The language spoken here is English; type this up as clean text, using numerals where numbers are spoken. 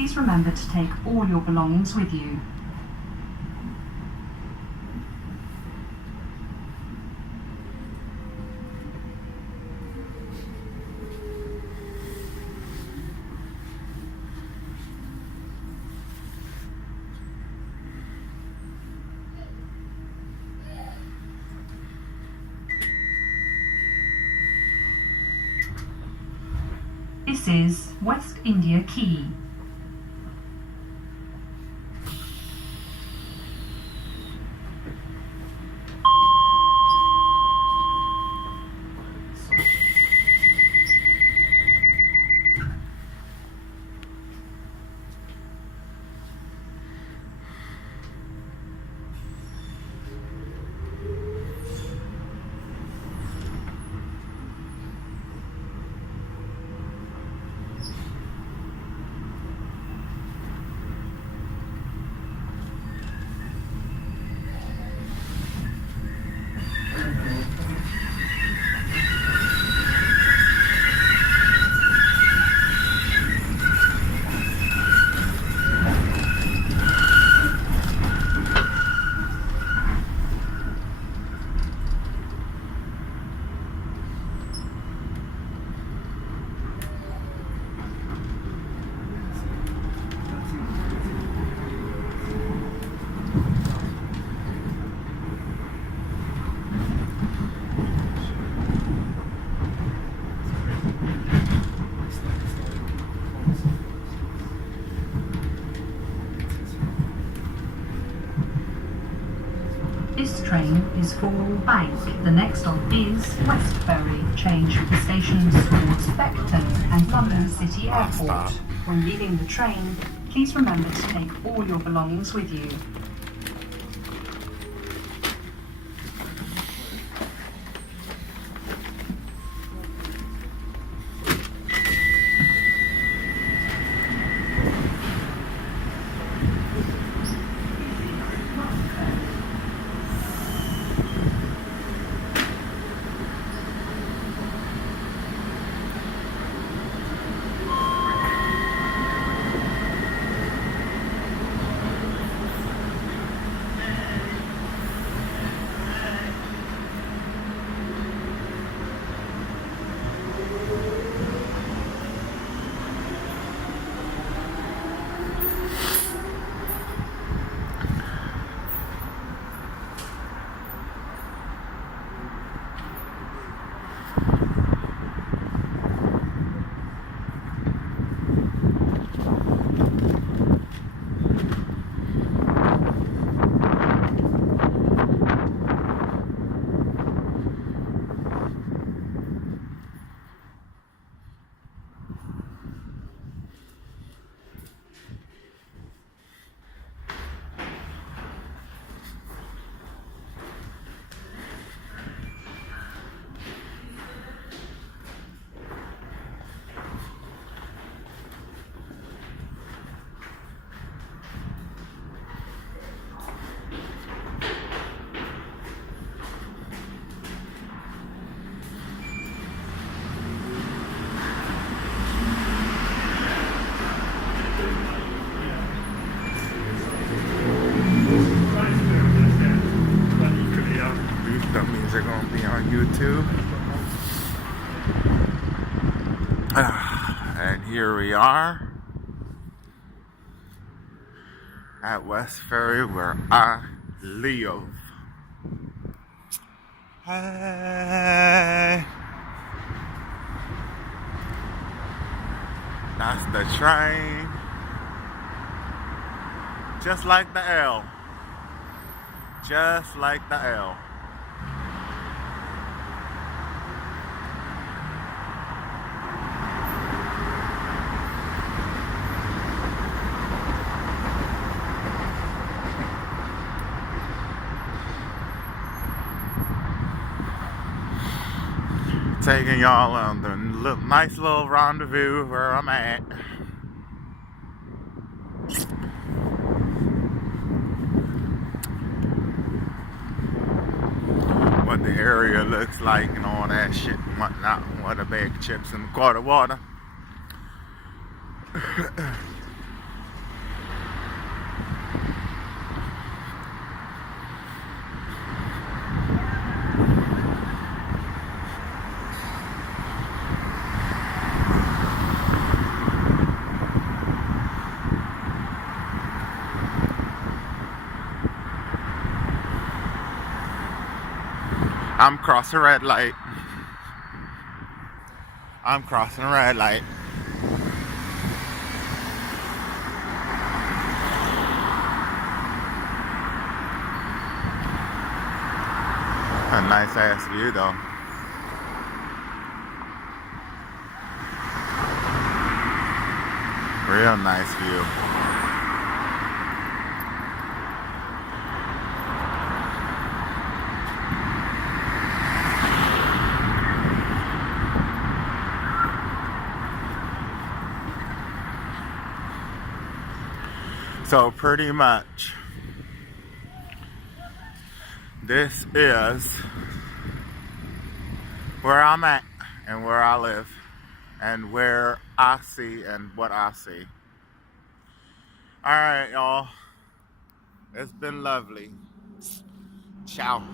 please remember to take all your belongings with you. This is West India Quay. This train is for Bank. The next stop is West Ferry. Change the stations towards Beckton and London City Airport. When leaving the train, please remember to take all your belongings with you. They're gonna be on YouTube. And here we are at West Ferry where I live. Hey, that's the train. Just like the L. Just like the L. Taking y'all on the nice little rendezvous where I'm at. What the area looks like and all that shit and whatnot. What the bag of chips and a quart of water. I'm crossing a red light. I'm crossing a red light. A nice ass view though. Real nice view. So pretty much this is where I'm at and where I live and where I see and what I see. Alright, y'all. It's been lovely. Ciao.